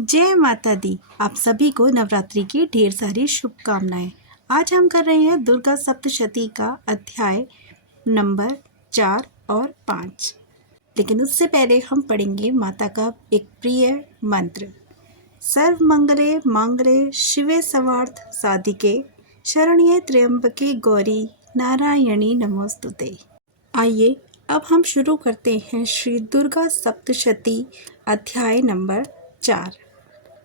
जय माता दी। आप सभी को नवरात्रि की ढेर सारी शुभकामनाएं। आज हम कर रहे हैं दुर्गा सप्तशती का अध्याय नंबर 4 और 5। लेकिन उससे पहले हम पढ़ेंगे माता का एक प्रिय मंत्र। सर्व मंगले मांगले शिवे सर्वार्थ साधिके शरण्ये त्र्यंबके गौरी नारायणी नमोस्तुते। आइए अब हम शुरू करते हैं श्री दुर्गा सप्तशती अध्याय नंबर 4।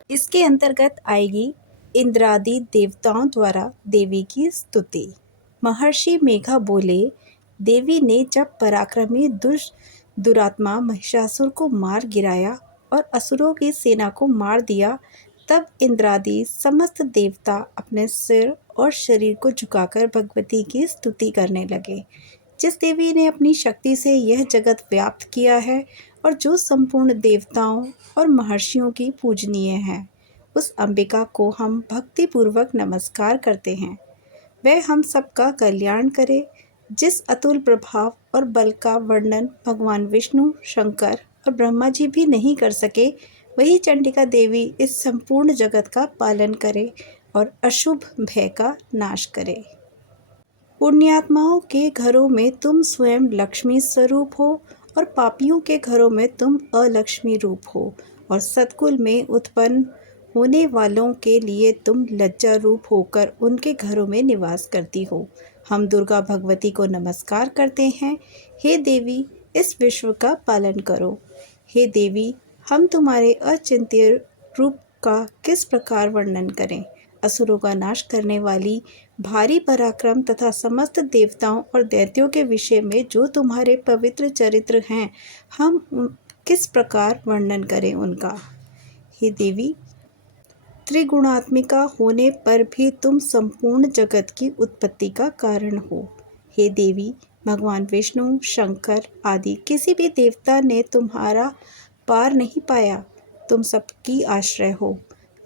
इसके अंतर्गत आएगी इंद्रादि देवताओं द्वारा देवी की स्तुति। महर्षि मेघा बोले, देवी ने जब पराक्रमी दुरात्मा महिषासुर को मार गिराया और असुरों की सेना को मार दिया, तब इंद्रादि समस्त देवता अपने सिर और शरीर को झुकाकर भगवती की स्तुति करने लगे। जिस देवी ने अपनी शक्ति से यह जगत व्याप्त किया है और जो संपूर्ण देवताओं और महर्षियों की पूजनीय है, उस अंबिका को हम भक्तिपूर्वक नमस्कार करते हैं। वह हम सबका कल्याण करे। जिस अतुल प्रभाव और बल का वर्णन भगवान विष्णु, शंकर और ब्रह्मा जी भी नहीं कर सके, वही चंडिका देवी इस संपूर्ण जगत का पालन करे और अशुभ भय का नाश करे। पुण्यात्माओं के घरों में तुम स्वयं लक्ष्मी स्वरूप हो और पापियों के घरों में तुम अलक्ष्मी रूप हो, और सतकुल में उत्पन्न होने वालों के लिए तुम लज्जा रूप होकर उनके घरों में निवास करती हो। हम दुर्गा भगवती को नमस्कार करते हैं। हे देवी, इस विश्व का पालन करो। हे देवी, हम तुम्हारे अचिंत्य रूप का किस प्रकार वर्णन करें। असुरों का नाश करने वाली, भारी पराक्रम तथा समस्त देवताओं और दैत्यों के विषय में जो तुम्हारे पवित्र चरित्र हैं, हम किस प्रकार वर्णन करें उनका। हे देवी, त्रिगुणात्मिका होने पर भी तुम संपूर्ण जगत की उत्पत्ति का कारण हो। हे देवी, भगवान विष्णु, शंकर आदि किसी भी देवता ने तुम्हारा पार नहीं पाया। तुम सबकी आश्रय हो।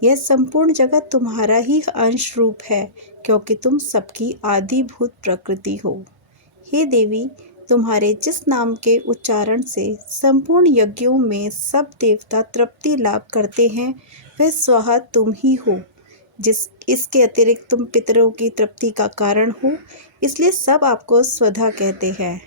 यह संपूर्ण जगत तुम्हारा ही अंश रूप है, क्योंकि तुम सबकी आदिभूत प्रकृति हो। हे देवी, तुम्हारे जिस नाम के उच्चारण से संपूर्ण यज्ञों में सब देवता तृप्ति लाभ करते हैं, वह स्वाहा तुम ही हो। इसके अतिरिक्त तुम पितरों की तृप्ति का कारण हो, इसलिए सब आपको स्वधा कहते हैं।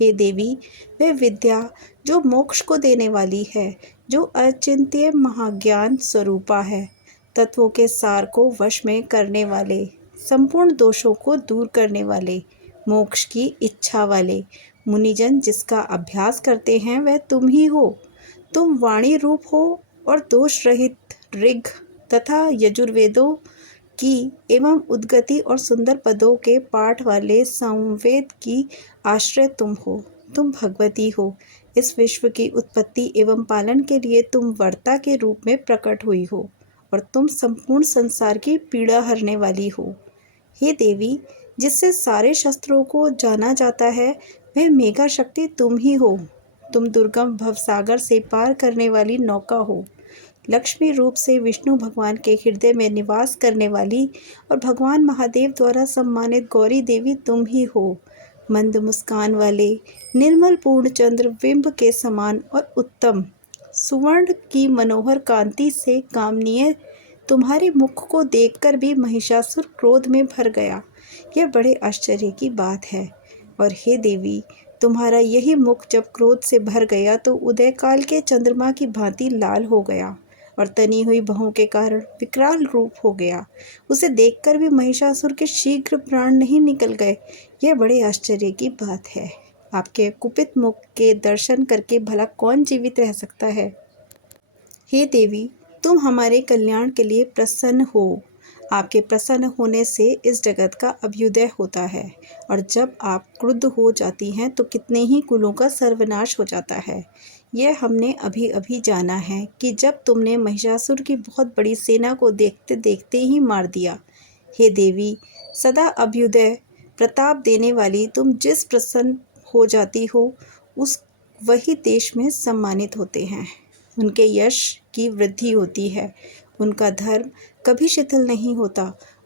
हे देवी, वह विद्या जो मोक्ष को देने वाली है, जो अचिंत्य महाज्ञान स्वरूपा है, तत्वों के सार को वश में करने वाले, संपूर्ण दोषों को दूर करने वाले, मोक्ष की इच्छा वाले मुनिजन जिसका अभ्यास करते हैं, वह तुम ही हो। तुम वाणी रूप हो और दोष रहित ऋग तथा यजुर्वेदों की एवं उद्गति और सुंदर पदों के पाठ वाले संवेद की आश्रय तुम हो। तुम भगवती हो। इस विश्व की उत्पत्ति एवं पालन के लिए तुम वर्ता के रूप में प्रकट हुई हो, और तुम संपूर्ण संसार की पीड़ा हरने वाली हो। हे देवी, जिससे सारे शस्त्रों को जाना जाता है, वह मेघा शक्ति तुम ही हो। तुम दुर्गम भवसागर से पार करने वाली नौका हो। लक्ष्मी रूप से विष्णु भगवान के हृदय में निवास करने वाली और भगवान महादेव द्वारा सम्मानित गौरी देवी तुम ही हो। मंद मुस्कान वाले, निर्मल पूर्ण चंद्र बिंब के समान और उत्तम सुवर्ण की मनोहर कांति से कामनीय तुम्हारे मुख को देखकर भी महिषासुर क्रोध में भर गया। यह बड़े आश्चर्य की बात है। और हे देवी, तुम्हारा यही मुख जब क्रोध से भर गया तो उदय काल के चंद्रमा की भांति लाल हो गया और तनी हुई भौं के कारण विकराल रूप हो गया। उसे देखकर भी महिषासुर के शीघ्र प्राण नहीं निकल गए। यह बड़े आश्चर्य की बात है। आपके कुपित मुख के दर्शन करके भला कौन जीवित रह सकता है। हे देवी, तुम हमारे कल्याण के लिए प्रसन्न हो। आपके प्रसन्न होने से इस जगत का अभ्युदय होता है, और जब आप क्रुद्ध हो जाती हैं तो कितने ही कुलों का सर्वनाश हो जाता है। यह हमने अभी अभी जाना है कि जब तुमने महिषासुर की बहुत बड़ी सेना को देखते देखते ही मार दिया। हे देवी, सदा अभ्युदय प्रताप देने वाली तुम जिस प्रसन्न हो जाती हो, उस वही देश में सम्मानित होते हैं। उनके यश की वृद्धि होती है। उनका धर्म कभी शिथिल नहीं होता,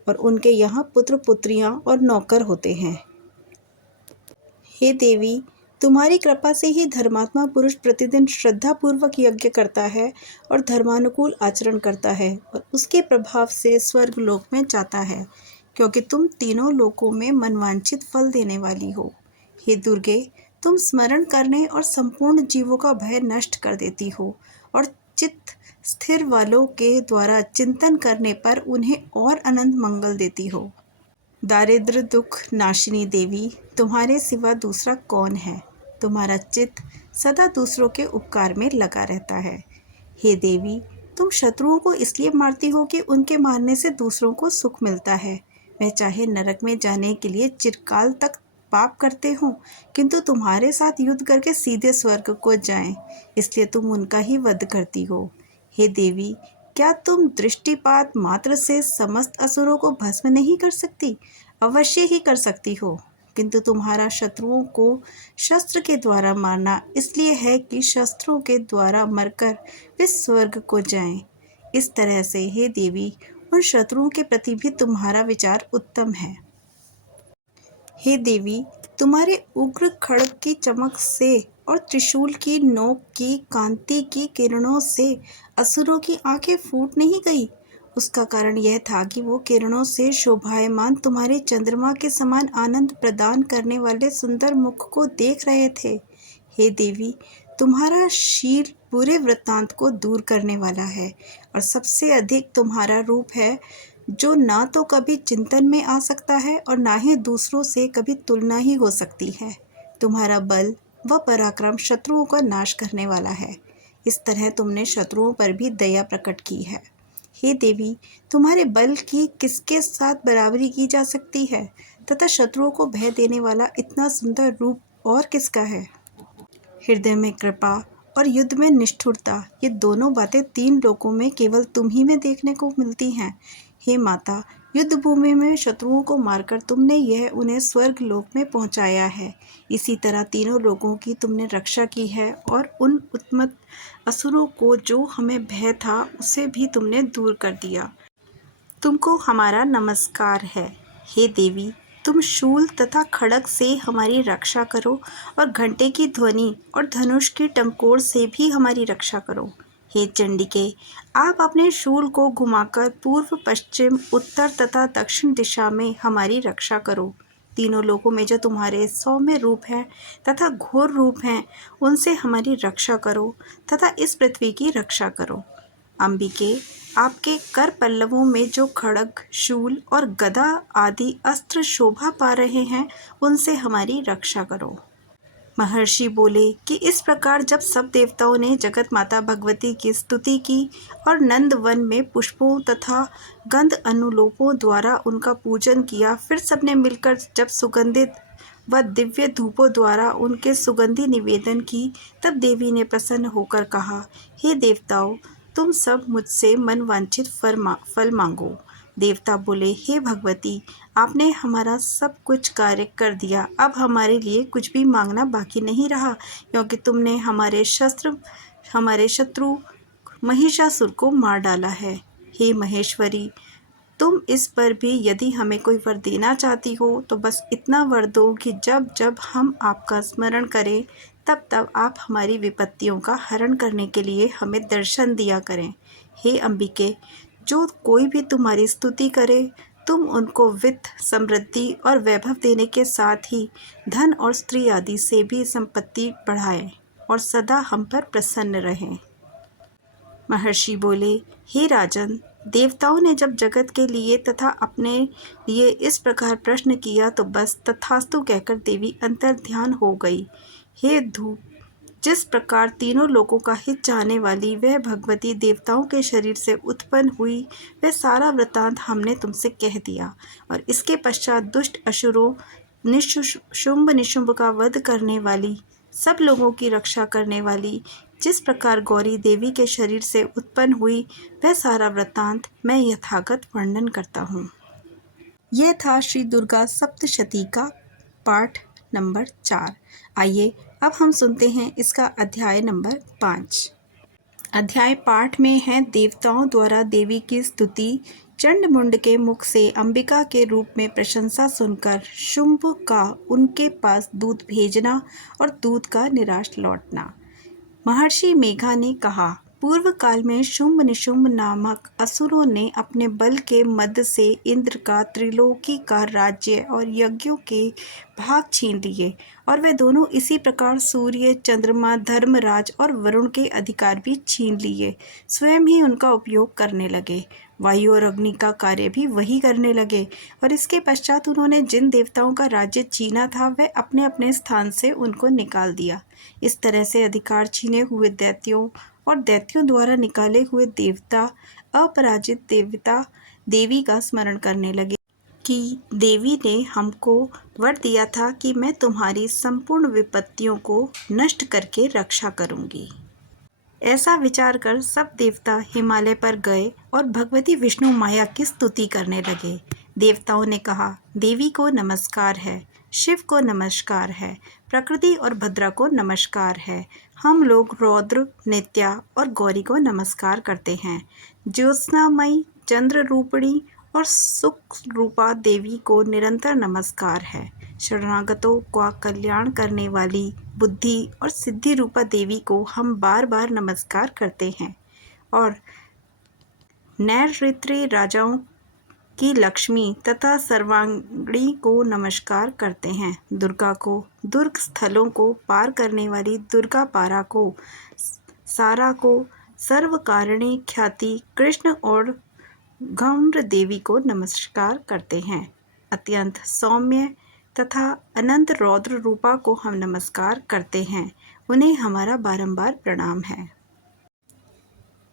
और उनके यहाँ पुत्र पुत्रियाँ और नौकर होते हैं। हे देवी, तुम्हारी कृपा से ही धर्मात्मा पुरुष प्रतिदिन श्रद्धापूर्वक यज्ञ करता है और धर्मानुकूल आचरण करता है और उसके प्रभाव से स्वर्ग लोक में जाता है, क्योंकि तुम तीनों लोकों में मनवांछित फल देने वाली हो। हे दुर्गे, तुम स्मरण करने और संपूर्ण जीवों का भय नष्ट कर देती हो और चित्त स्थिर वालों के द्वारा चिंतन करने पर उन्हें और अनंत मंगल देती हो। दारिद्र दुख नाशिनी देवी, तुम्हारे सिवा दूसरा कौन है? तुम्हारा चित्त सदा दूसरों के उपकार में लगा रहता है। हे देवी, तुम शत्रुओं को इसलिए मारती हो कि उनके मारने से दूसरों को सुख मिलता है। वह चाहे नरक में जाने के लिए चिरकाल तक पाप करते हो, किंतु तुम्हारे साथ युद्ध करके सीधे स्वर्ग को जाएं, इसलिए तुम उनका ही वध करती हो। हे देवी, क्या तुम दृष्टिपात मात्र से समस्त असुरों को भस्म नहीं कर सकती? अवश्य ही कर सकती हो, किंतु तुम्हारा शत्रुओं को शस्त्र के द्वारा मारना इसलिए है कि शस्त्रों के द्वारा मरकर वे स्वर्ग को जाएं। इस तरह से हे देवी, उन शत्रुओं के प्रति भी तुम्हारा विचार उत्तम है। हे देवी, तुम्हारे उग्र खड्ग की चमक से और त्रिशूल की नोक की कांति की किरणों से असुरों की आंखें फूट नहीं गई। उसका कारण यह था कि वो किरणों से शोभायमान तुम्हारे चंद्रमा के समान आनंद प्रदान करने वाले सुंदर मुख को देख रहे थे। हे देवी, तुम्हारा शील बुरे वृत्तांत को दूर करने वाला है और सबसे अधिक तुम्हारा रूप है, जो ना तो कभी चिंतन में आ सकता है और ना ही दूसरों से कभी तुलना ही हो सकती है। तुम्हारा बल व पराक्रम शत्रुओं का नाश करने वाला है। इस तरह तुमने शत्रुओं पर भी दया प्रकट की है। हे देवी, तुम्हारे बल की किसके साथ बराबरी की जा सकती है तथा शत्रुओं को भय देने वाला इतना सुंदर रूप और किसका है? हृदय में कृपा और युद्ध में निष्ठुरता, ये दोनों बातें तीन लोकों में केवल तुम ही में देखने को मिलती हैं। हे माता, युद्ध भूमि में शत्रुओं को मारकर तुमने यह उन्हें स्वर्ग लोक में पहुंचाया है। इसी तरह तीनों लोगों की तुमने रक्षा की है और उन उत्मत असुरों को जो हमें भय था उसे भी तुमने दूर कर दिया। तुमको हमारा नमस्कार है। हे देवी, तुम शूल तथा खड्ग से हमारी रक्षा करो और घंटे की ध्वनि और धनुष की टंकोर से भी हमारी रक्षा करो। हे चंडिके, आप अपने शूल को घुमाकर पूर्व पश्चिम उत्तर तथा दक्षिण दिशा में हमारी रक्षा करो। तीनों लोकों में जो तुम्हारे सौम्य रूप हैं तथा घोर रूप हैं, उनसे हमारी रक्षा करो तथा इस पृथ्वी की रक्षा करो। अंबिके, आपके कर पल्लवों में जो खड्ग, शूल और गदा आदि अस्त्र शोभा पा रहे हैं, उनसे हमारी रक्षा करो। महर्षि बोले कि इस प्रकार जब सब देवताओं ने जगत माता भगवती की स्तुति की और नंद वन में पुष्पों तथा गंध अनुलोपों द्वारा उनका पूजन किया, फिर सबने मिलकर जब सुगंधित व दिव्य धूपों द्वारा उनके सुगंधि निवेदन की, तब देवी ने प्रसन्न होकर कहा, हे देवताओं, तुम सब मुझसे मन वांछित फल मांगो। देवता बोले, हे भगवती, आपने हमारा सब कुछ कार्य कर दिया, अब हमारे लिए कुछ भी मांगना बाकी नहीं रहा, क्योंकि तुमने हमारे शत्रु महिषासुर को मार डाला है। हे महेश्वरी, तुम इस पर भी यदि हमें कोई वर देना चाहती हो तो बस इतना वर दो कि जब जब हम आपका स्मरण करें तब तब आप हमारी विपत्तियों का हरण करने के लिए हमें दर्शन दिया करें। हे अंबिके, जो कोई भी तुम्हारी स्तुति करे, तुम उनको वित्त, समृद्धि और वैभव देने के साथ ही धन और स्त्री आदि से भी संपत्ति बढ़ाएं और सदा हम पर प्रसन्न रहें। महर्षि बोले, हे राजन, देवताओं ने जब जगत के लिए तथा अपने लिए इस प्रकार प्रश्न किया तो बस तथास्तु कहकर देवी अंतर्ध्यान हो गई। हे धूप, जिस प्रकार तीनों लोगों का हित चाहने वाली वह भगवती देवताओं के शरीर से उत्पन्न हुई, वह सारा वृत्तांत हमने तुमसे कह दिया और इसके पश्चात दुष्ट असुरों शुंभ निशुंभ का वध करने वाली, सब लोगों की रक्षा करने वाली, जिस प्रकार गौरी देवी के शरीर से उत्पन्न हुई, वह सारा वृत्तांत मैं यथागत वर्णन करता हूँ। यह था श्री दुर्गा सप्तशती का पाठ नंबर 4। आइए अब हम सुनते हैं इसका अध्याय नंबर 5। अध्याय पाठ में है देवताओं द्वारा देवी की स्तुति चंडमुंड के मुख से अंबिका के रूप में प्रशंसा सुनकर शुंभ का उनके पास दूत भेजना और दूत का निराश लौटना। महर्षि मेघा ने कहा, पूर्व काल में शुंभ निशुंभ नामक असुरों ने अपने बल के मद से इंद्र का, त्रिलोकी का राज्य और यज्ञों के भाग छीन लिए और वे दोनों इसी प्रकार सूर्य, चंद्रमा, धर्मराज और वरुण के अधिकार भी छीन लिए। स्वयं ही उनका उपयोग करने लगे। वायु और अग्नि का कार्य भी वही करने लगे और इसके पश्चात उन्होंने जिन देवताओं का राज्य छीना था वह अपने अपने स्थान से उनको निकाल दिया। इस तरह से अधिकार छीने हुए दैत्यों और दैत्यों द्वारा निकाले हुए देवता अपराजित देवता देवी का स्मरण करने लगे कि देवी ने हमको वर दिया था कि मैं तुम्हारी संपूर्ण विपत्तियों को नष्ट करके रक्षा करूंगी। ऐसा विचार कर सब देवता हिमालय पर गए और भगवती विष्णु माया की स्तुति करने लगे। देवताओं ने कहा, देवी को नमस्कार है, शिव को नमस्कार है, प्रकृति और भद्रा को नमस्कार है। हम लोग रौद्र, नित्या और गौरी को नमस्कार करते हैं। ज्योत्स्नामयी, चंद्र रूपिणी और सुख रूपा देवी को निरंतर नमस्कार है। शरणागतों का कल्याण करने वाली बुद्धि और सिद्धि रूपा देवी को हम बार बार नमस्कार करते हैं और नैऋत्य राजाओं की लक्ष्मी तथा सर्वांगिणी को नमस्कार करते हैं। दुर्गा को, दुर्ग स्थलों को पार करने वाली दुर्गा पारा को, सारा को, सर्वकारिणी ख्याति कृष्ण और गौम्र देवी को नमस्कार करते हैं। अत्यंत सौम्य तथा अनंत रौद्र रूपा को हम नमस्कार करते हैं। उन्हें हमारा बारंबार प्रणाम है।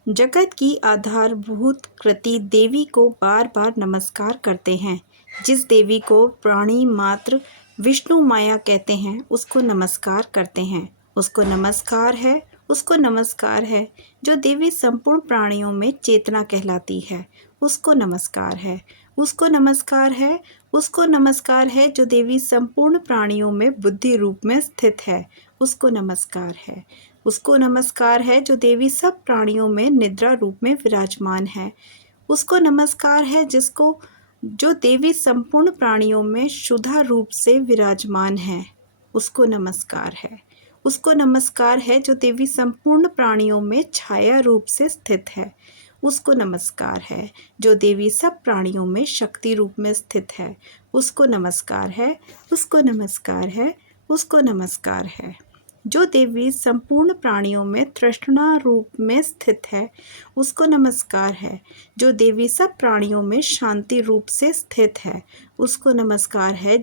जगत की आधारभूत कृति देवी को बार बार नमस्कार करते हैं। जिस देवी को प्राणी मात्र विष्णु माया कहते हैं उसको नमस्कार करते हैं। उसको नमस्कार है, उसको नमस्कार है। जो देवी संपूर्ण प्राणियों में चेतना कहलाती है उसको नमस्कार है। उसको नमस्कार है, उसको नमस्कार है। जो देवी संपूर्ण प्राणियों में बुद्धि रूप में स्थित है उसको नमस्कार है। उसको नमस्कार है। जो देवी सब प्राणियों में निद्रा रूप में विराजमान है उसको नमस्कार है। जो देवी संपूर्ण प्राणियों में शुद्धा रूप से विराजमान है उसको नमस्कार है। उसको नमस्कार है। जो देवी संपूर्ण प्राणियों में छाया रूप से स्थित है उसको नमस्कार है। जो देवी सब प्राणियों में शक्ति रूप में स्थित है उसको नमस्कार है। उसको नमस्कार है। उसको नमस्कार है। जो देवी संपूर्ण प्राणियों में तृष्णा रूप में स्थित है उसको नमस्कार है। जो देवी सब प्राणियों में शांति रूप से स्थित है उसको नमस्कार है।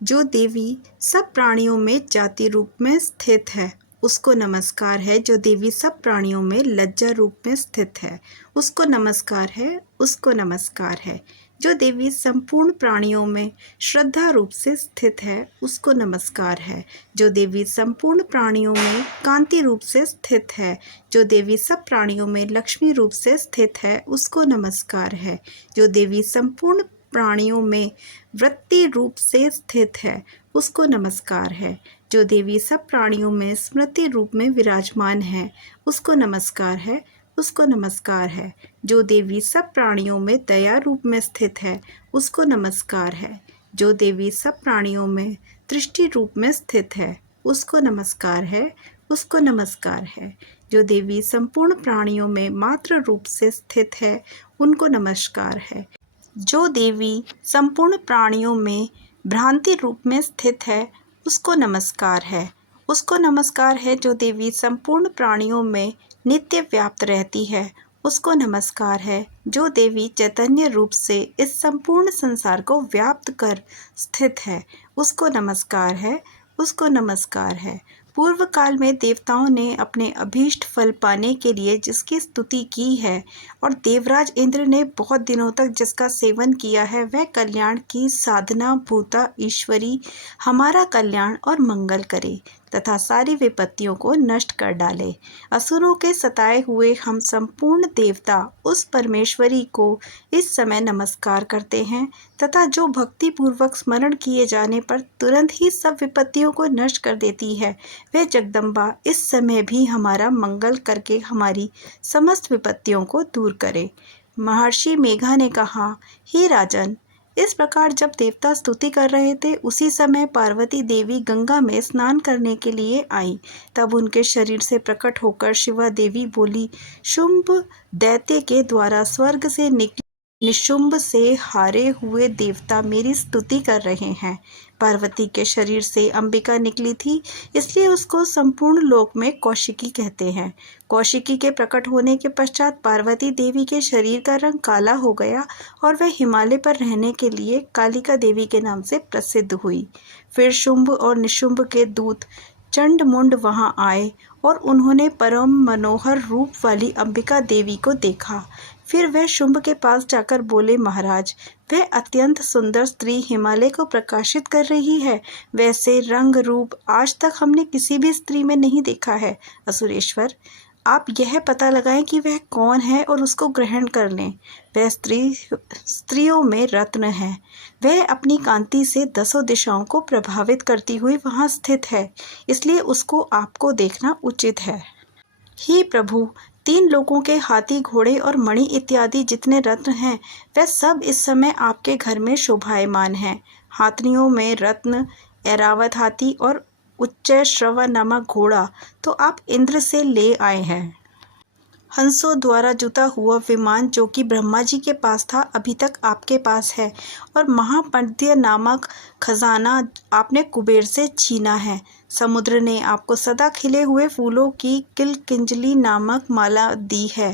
जो देवी सब प्राणियों में जाति रूप में स्थित है उसको नमस्कार है। जो देवी सब प्राणियों में लज्जा रूप में स्थित है उसको नमस्कार है। उसको नमस्कार है। जो देवी संपूर्ण प्राणियों में श्रद्धा रूप से स्थित है उसको नमस्कार है। जो देवी संपूर्ण प्राणियों में कांति रूप से स्थित है, जो देवी सब प्राणियों में लक्ष्मी रूप से स्थित है उसको नमस्कार है। जो देवी संपूर्ण प्राणियों में वृत्ति रूप से स्थित है उसको नमस्कार है। जो देवी सब प्राणियों में स्मृति रूप में विराजमान है उसको नमस्कार है। उसको नमस्कार है। जो देवी सब प्राणियों में दया रूप में स्थित है उसको नमस्कार है। जो देवी सब प्राणियों में दृष्टि रूप में स्थित है उसको नमस्कार है। उसको नमस्कार है। जो देवी संपूर्ण प्राणियों में मात्र रूप से स्थित है उनको नमस्कार है। जो देवी संपूर्ण प्राणियों में भ्रांति रूप में स्थित है उसको नमस्कार है। उसको नमस्कार है। जो देवी संपूर्ण प्राणियों में नित्य व्याप्त रहती है उसको नमस्कार है। जो देवी चैतन्य रूप से इस संपूर्ण संसार को व्याप्त कर स्थित है उसको नमस्कार है। उसको नमस्कार है। पूर्व काल में देवताओं ने अपने अभीष्ट फल पाने के लिए जिसकी स्तुति की है और देवराज इंद्र ने बहुत दिनों तक जिसका सेवन किया है वह कल्याण की साधना भूता ईश्वरी हमारा कल्याण और मंगल करे तथा सारी विपत्तियों को नष्ट कर डाले। असुरों के सताए हुए हम संपूर्ण देवता उस परमेश्वरी को इस समय नमस्कार करते हैं तथा जो भक्ति पूर्वक स्मरण किए जाने पर तुरंत ही सब विपत्तियों को नष्ट कर देती है वह जगदम्बा इस समय भी हमारा मंगल करके हमारी समस्त विपत्तियों को दूर करे। महर्षि मेघा ने कहा, हे राजन, इस प्रकार जब देवता स्तुति कर रहे थे उसी समय पार्वती देवी गंगा में स्नान करने के लिए आई। तब उनके शरीर से प्रकट होकर शिवा देवी बोली, शुंभ दैत्य के द्वारा स्वर्ग से निकले निशुंभ से हारे हुए देवता मेरी स्तुति कर रहे हैं। पार्वती के शरीर से अंबिका निकली थी, इसलिए उसको संपूर्ण लोक में कौशिकी कहते हैं। कौशिकी के प्रकट होने के पश्चात पार्वती देवी के शरीर का रंग काला हो गया और वह हिमालय पर रहने के लिए कालिका देवी के नाम से प्रसिद्ध हुई। फिर शुंभ और निशुंभ के दूत चंडमुंड वहां आए और उन्होंने परम मनोहर रूप वाली अंबिका देवी को देखा। फिर वह शुंभ के पास जाकर बोले, महाराज, वह अत्यंत सुंदर स्त्री हिमालय को प्रकाशित कर रही है। वैसे रंग रूप आज तक हमने किसी भी स्त्री में नहीं देखा है। असुरेश्वर, आप यह पता लगाएं कि वह कौन है और उसको ग्रहण कर लें। वह स्त्रियों में रत्न है। वह अपनी कांति से 10 दिशाओं को प्रभावित करती हुई वहाँ स्थित है, इसलिए उसको आपको देखना उचित है। हे प्रभु, 3 लोगों के हाथी, घोड़े और मणि इत्यादि जितने रत्न हैं, वह सब इस समय आपके घर में शोभायमान हैं। हाथियों में रत्न ऐरावत हाथी और उच्चैश्रवा नामक घोड़ा तो आप इंद्र से ले आए हैं। हंसों द्वारा जुता हुआ विमान जो कि ब्रह्मा जी के पास था अभी तक आपके पास है, और महापद्य नामक खजाना आपने कुबेर से छीना है। समुद्र ने आपको सदा खिले हुए फूलों की किलकिंजली नामक माला दी है।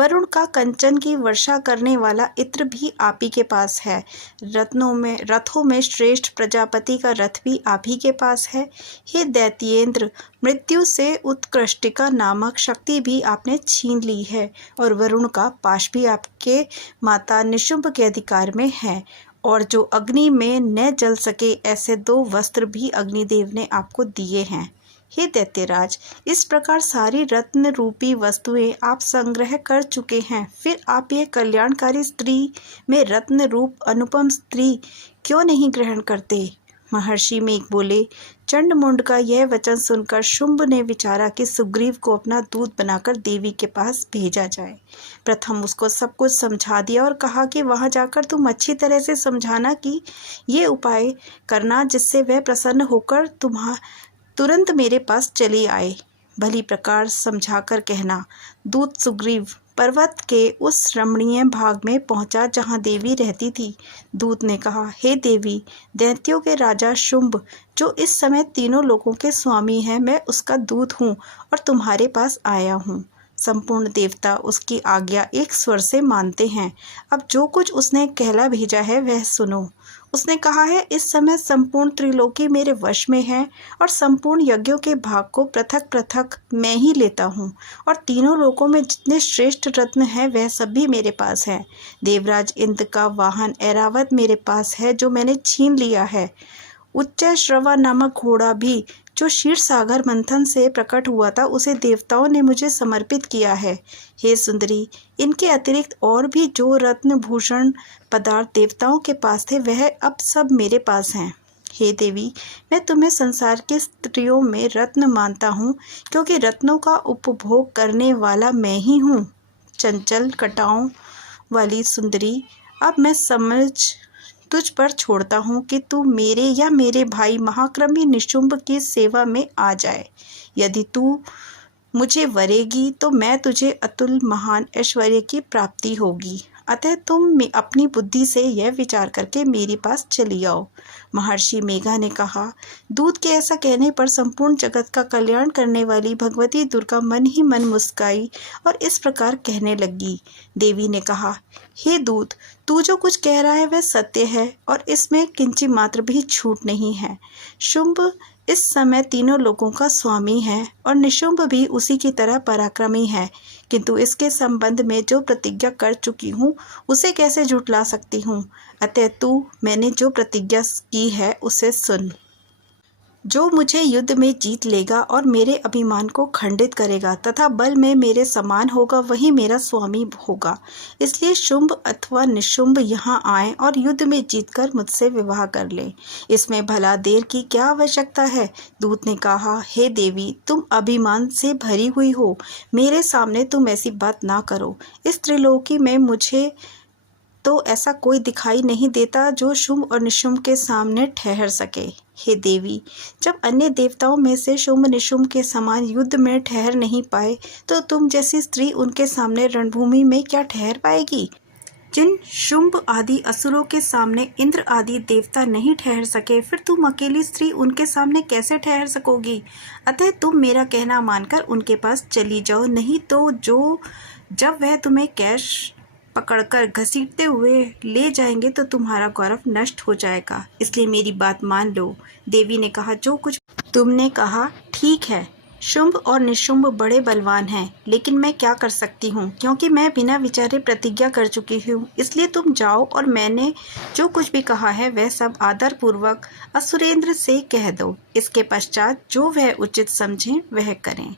वरुण का कंचन की वर्षा करने वाला इत्र भी आप ही के पास है। रथों में श्रेष्ठ प्रजापति का रथ भी आप ही के पास है। हे दैत्येंद्र, मृत्यु से उत्कृष्टिका नामक शक्ति भी आपने छीन ली है, और वरुण का पाश भी आपके माता निशुंभ के अधिकार में है, और जो अग्नि में न जल सके ऐसे 2 वस्त्र भी अग्निदेव ने आपको दिए हैं। हे दैत्यराज, इस प्रकार सारी रत्न रूपी वस्तुएं आप संग्रह कर चुके हैं, फिर आप ये कल्याणकारी स्त्री में रत्न रूप अनुपम स्त्री क्यों नहीं ग्रहण करते? महर्षि मेघ बोले, चंडमुंड का यह वचन सुनकर शुंभ ने विचारा कि सुग्रीव को अपना दूत बनाकर देवी के पास भेजा जाए। प्रथम उसको सब कुछ समझा दिया और कहा कि वहां जाकर तुम अच्छी तरह से समझाना कि ये उपाय करना जिससे वह प्रसन्न होकर तुरंत मेरे पास चली आए। भली प्रकार समझाकर कहना। दूत सुग्रीव पर्वत के उस रमणीय भाग में पहुंचा जहां देवी रहती थी। दूत ने कहा, हे देवी, दैत्यों के राजा शुंभ जो इस समय 3 लोगों के स्वामी है, मैं उसका दूत हूँ और तुम्हारे पास आया हूँ। संपूर्ण देवता उसकी आज्ञा एक स्वर से मानते हैं। अब जो कुछ उसने कहला भेजा है वह सुनो। उसने कहा है, इस समय संपूर्ण त्रिलोकी मेरे वश में है और संपूर्ण यज्ञों के भाग को पृथक पृथक मैं ही लेता हूँ, और 3 लोकों में जितने श्रेष्ठ रत्न हैं वह सब भी मेरे पास है। देवराज इंद्र का वाहन ऐरावत मेरे पास है जो मैंने छीन लिया है। उच्चैश्रवा नामक घोड़ा भी जो क्षीर सागर मंथन से प्रकट हुआ था उसे देवताओं ने मुझे समर्पित किया है। हे सुंदरी, इनके अतिरिक्त और भी जो रत्न भूषण पदार्थ देवताओं के पास थे वह अब सब मेरे पास हैं। हे देवी, मैं तुम्हें संसार की स्त्रियों में रत्न मानता हूँ, क्योंकि रत्नों का उपभोग करने वाला मैं ही हूँ। चंचल कटाओं वाली सुंदरी, अब मैं समझ तुझ पर छोड़ता हूँ कि तू मेरे या मेरे भाई महाक्रमी निशुंभ की सेवा में आ जाए। यदि तू मुझे वरेगी तो मैं तुझे अतुल महान ऐश्वर्य की प्राप्ति होगी। अतः तुम अपनी बुद्धि से यह विचार करके मेरे पास चली आओ। महर्षि मेघा ने कहा। दूत के ऐसा कहने पर संपूर्ण जगत का कल्याण करने वाली भगवती दुर्गा मन ही मन मुस्काई और इस प्रकार कहने लगी। देवी ने कहा, हे दूत, तू जो कुछ कह रहा है वह सत्य है और इसमें किंची मात्र भी छूट नहीं है। शुंभ इस समय 3 लोगों का स्वामी है और निशुंभ भी उसी की तरह पराक्रमी है, किंतु इसके संबंध में जो प्रतिज्ञा कर चुकी हूँ उसे कैसे झुठला सकती हूँ। अतः तू मैंने जो प्रतिज्ञा की है उसे सुन। जो मुझे युद्ध में जीत लेगा और मेरे अभिमान को खंडित करेगा तथा बल में मेरे समान होगा वही मेरा स्वामी होगा। इसलिए शुंभ अथवा निशुंभ यहाँ आए और युद्ध में जीतकर मुझसे विवाह कर ले। इसमें भला देर की क्या आवश्यकता है? दूत ने कहा, हे देवी, तुम अभिमान से भरी हुई हो, मेरे सामने तुम ऐसी बात ना करो। इस त्रिलोकी में मुझे तो ऐसा कोई दिखाई नहीं देता जो शुंभ और निशुंभ के सामने ठहर सके। हे देवी, जब अन्य देवताओं में से शुंभ निशुंभ के समान युद्ध में ठहर नहीं पाए तो तुम जैसी स्त्री उनके सामने रणभूमि में क्या ठहर पाएगी? जिन शुंभ आदि असुरों के सामने इंद्र आदि देवता नहीं ठहर सके, फिर तुम अकेली स्त्री उनके सामने कैसे ठहर सकोगी? अतः तुम मेरा कहना मानकर उनके पास चली जाओ, नहीं तो जब वह तुम्हें कैश पकड़कर घसीटते हुए ले जाएंगे तो तुम्हारा गौरव नष्ट हो जाएगा। इसलिए मेरी बात मान लो। देवी ने कहा, जो कुछ तुमने कहा ठीक है। शुंभ और निशुंभ बड़े बलवान हैं, लेकिन मैं क्या कर सकती हूँ, क्योंकि मैं बिना विचारे प्रतिज्ञा कर चुकी हूँ। इसलिए तुम जाओ और मैंने जो कुछ भी कहा है वह सब आदर पूर्वक असुरेंद्र से कह दो। इसके पश्चात जो वह उचित समझें वह करें।